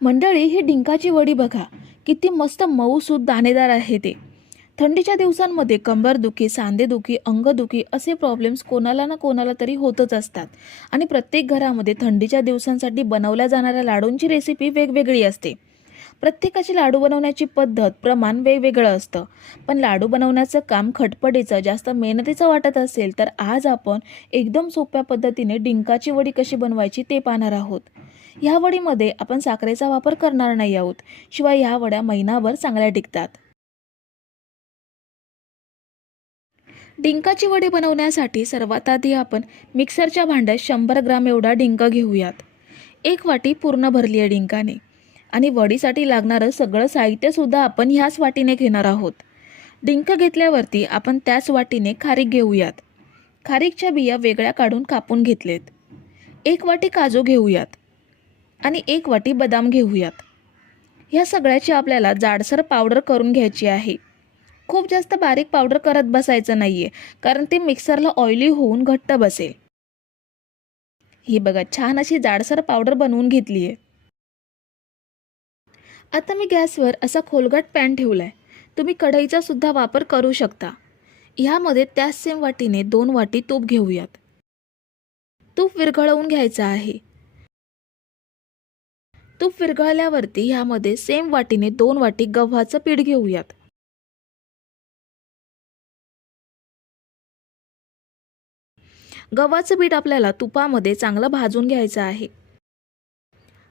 मंडळी ही डिंकाची वडी बघा. किती मस्त मऊसूद दाणेदार आहे ते. थंडीच्या दिवसांमध्ये कंबरदुखी सांधेदुखी अंगदुखी असे प्रॉब्लेम्स कोणाला ना कोणाला तरी होतच असतात. आणि प्रत्येक घरामध्ये थंडीच्या दिवसांसाठी बनवल्या जाणाऱ्या लाडूंची रेसिपी वेगवेगळी असते. प्रत्येकाची लाडू बनवण्याची पद्धत प्रमाण वेगवेगळं असतं. पण लाडू बनवण्याचं काम खटपटीचं जास्त मेहनतीचं वाटत असेल तर आज आपण एकदम सोप्या पद्धतीने डिंकाची वडी कशी बनवायची ते पाहणार आहोत. ह्या वडीमध्ये आपण साखरेचा वापर करणार नाही आहोत. शिवाय ह्या वड्या महिनाभर चांगल्या टिकतात. डिंकाची वडी बनवण्यासाठी सर्वात आधी आपण मिक्सरच्या भांड्यात शंभर ग्राम एवढा डिंक घेऊयात. एक वाटी पूर्ण भरली आहे डिंकाने. आणि वडीसाठी लागणारं सगळं साहित्यसुद्धा आपण ह्याच वाटीने घेणार आहोत. डिंक घेतल्यावरती आपण त्याच वाटीने खारीक घेऊयात. खारीकच्या बिया वेगळ्या काढून कापून घेतलेत. एक वाटी काजू घेऊयात. आणि एक वाटी बदाम घेऊयात. ह्या सगळ्याची आपल्याला जाडसर पावडर करून घ्यायची आहे. खूप जास्त बारीक पावडर करत बसायचं नाही आहे कारण ते मिक्सरला ऑइली होऊन घट्ट बसेल. ही बघा छान अशी जाडसर पावडर बनवून घेतली आहे आता मी गॅसवर असा खोलगट पॅन ठेवला आहे तुम्ही कढईचा सुद्धा वापर करू शकता. ह्यामध्ये त्याच सेम वाटीने दोन वाटी तूप घेऊयात. तूप विरघळवून घ्यायचं आहे. तूप विरघळल्यावरती ह्यामध्ये सेम वाटीने दोन वाटी गव्हाचं पीठ घेऊयात. गव्हाचं पीठ आपल्याला तुपामध्ये चांगलं भाजून घ्यायचं आहे.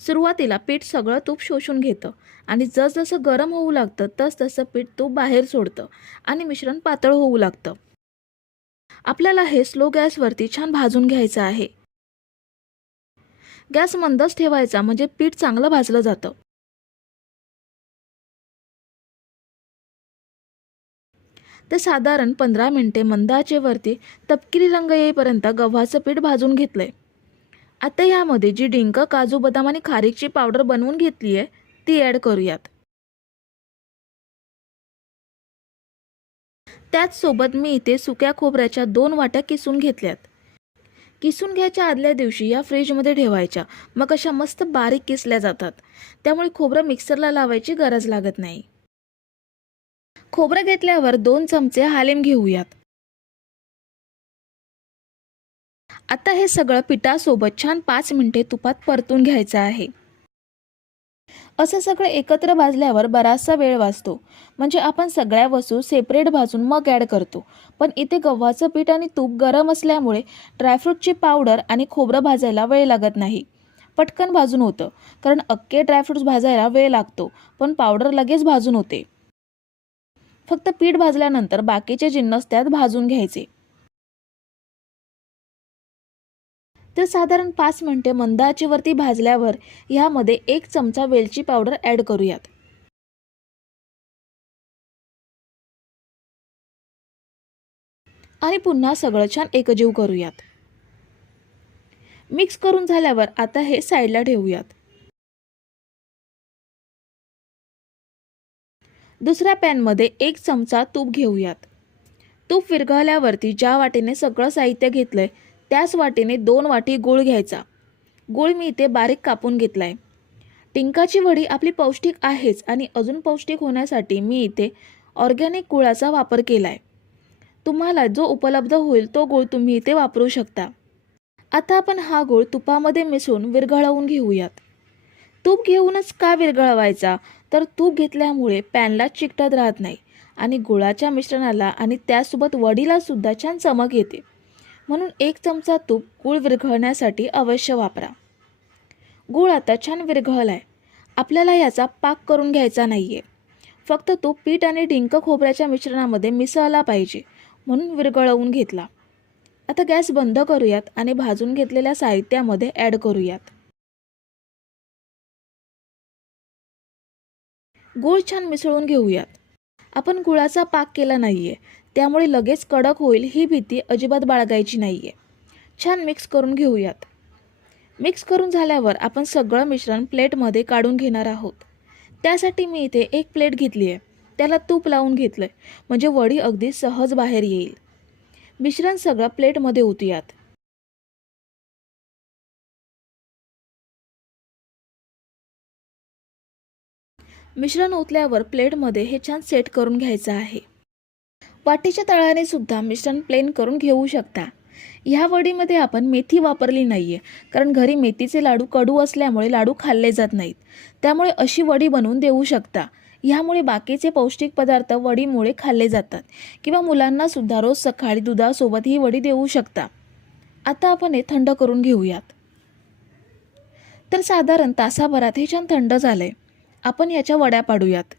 सुरुवातीला पीठ सगळं तूप शोषून घेतं आणि जसजसं गरम होऊ लागतं तसतसं पीठ तूप बाहेर सोडतं आणि मिश्रण पातळ होऊ लागतं. आपल्याला हे स्लो गॅसवरती छान भाजून घ्यायचं आहे. गॅस मंदच ठेवायचा म्हणजे पीठ चांगलं भाजलं जातं. ते साधारण पंधरा मिनटे मंदाचेवरती तपकिरी रंग येईपर्यंत गव्हाचं पीठ भाजून घेतलंय. आता यामध्ये जी डिंक काजू बदाम आणि खारीकची पावडर बनवून घेतली आहे ती ॲड करूयात. त्याचसोबत मी इथे सुक्या खोबऱ्याच्या दोन वाट्या किसून घेतल्यात. किसून घ्यायच्या आदल्या दिवशी या फ्रीजमध्ये ठेवायच्या. मग अशा मस्त बारीक किसल्या जातात. त्यामुळे खोबरं मिक्सरला लावायची गरज लागत नाही. खोबरं घेतल्यावर दोन चमचे हालीम घेऊयात. आता हे सगळं पिठासोबत छान पाच मिनिटे तुपात परतून घ्यायचं आहे. असं सगळं एकत्र भाजल्यावर बराचसा वेळ वाचतो. म्हणजे आपण सगळ्या वस्तू सेपरेट भाजून मग ॲड करतो. पण इथे गव्हाचं पीठ आणि तूप गरम असल्यामुळे ड्रायफ्रूटची पावडर आणि खोबरं भाजायला वेळ लागत नाही. पटकन भाजून होतं. कारण अख्खे ड्रायफ्रूट्स भाजायला वेळ लागतो. पण पावडर लगेच भाजून होते. फक्त पीठ भाजल्यानंतर बाकीचे जिन्नस त्यात भाजून घ्यायचे. तर साधारण पाच मिनटे मंद आचेवरती भाजल्यावर ह्यामध्ये एक चमचा वेलची पावडर ॲड करूयात. आणि पुन्हा सगळं छान एकजीव करूयात. मिक्स करून झाल्यावर आता हे साईडला ठेवूयात. दुसऱ्या पॅनमध्ये एक चमचा तूप घेऊयात. तूप विरघळल्यावरती ज्या वाटेने सगळं साहित्य घेतलंय त्याच वाटीने दोन वाटी गूळ घ्यायचा. गूळ मी इथे बारीक कापून घेतला आहे टिंकाची वडी आपली पौष्टिक आहेच आणि अजून पौष्टिक होण्यासाठी मी इथे ऑर्गॅनिक गुळाचा वापर केला आहे तुम्हाला जो उपलब्ध होईल तो गूळ तुम्ही इथे वापरू शकता. आता आपण हा गूळ तुपामध्ये मिसळून विरघळवून घेऊयात. तूप घेऊनच का विरघळवायचा? तर तूप घेतल्यामुळे पॅनला चिकटत राहत नाही आणि गुळाच्या मिश्रणाला आणि त्यासोबत वडीला सुद्धा छान चमक येते. म्हणून एक चमचा तूप गूळ विरघळण्यासाठी अवश्य वापरा. गूळ आता छान विरघळला आहे आपल्याला याचा पाक करून घ्यायचा नाही आहे फक्त तो पीठ आणि डिंक खोबऱ्याच्या मिश्रणामध्ये मिसळला पाहिजे म्हणून विरघळवून घेतला. आता गॅस बंद करूयात आणि भाजून घेतलेल्या साहित्यामध्ये ॲड करूयात. गूळ छान मिसळून घेऊयात. आपण गुळाचा पाक केला नाही आहे त्यामुळे लगेच कडक होईल ही भीती अजिबात बाळगायची नाही आहे छान मिक्स करून घेऊयात. मिक्स करून झाल्यावर आपण सगळं मिश्रण प्लेटमध्ये काढून घेणार आहोत. त्यासाठी मी इथे एक प्लेट घेतली आहे. त्याला तूप लावून घेतलं आहे म्हणजे वडी अगदी सहज बाहेर येईल. मिश्रण सगळं प्लेटमध्ये उतूयात मिश्रण ओतल्यावर प्लेटमध्ये हे छान सेट करून घ्यायचं आहे. वाटीच्या तळाने सुद्धा मिश्रण प्लेन करून घेऊ शकता. ह्या वडीमध्ये आपण मेथी वापरली नाही आहे कारण घरी मेथीचे लाडू कडू असल्यामुळे लाडू खाल्ले जात नाहीत. त्यामुळे अशी वडी बनवून देऊ शकता. ह्यामुळे बाकीचे पौष्टिक पदार्थ वडीमुळे खाल्ले जातात किंवा मुलांनासुद्धा रोज सकाळी दुधासोबत ही वडी देऊ शकता. आता आपण हे थंड करून घेऊयात. तर साधारण तासाभरात हे छान थंड झालं आहे आपण याच्या वड्या पाडूयात.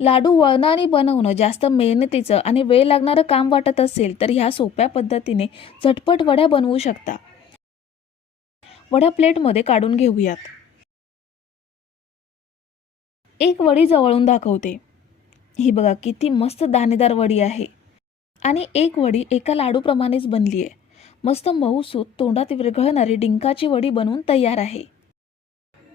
लाडू वळणाने बनवणं जास्त मेहनतीचं आणि वेळ लागणारं काम वाटत असेल तर ह्या सोप्या पद्धतीने झटपट वड्या बनवू शकता. वड्या प्लेटमध्ये काढून घेऊयात. एक वडी जवळून दाखवते. ही बघा किती मस्त दाणेदार वडी आहे. आणि एक वडी एका लाडूप्रमाणेच बनली आहे मस्त मऊसूत तोंडात विरघळणारी डिंकाची वडी बनवून तयार आहे.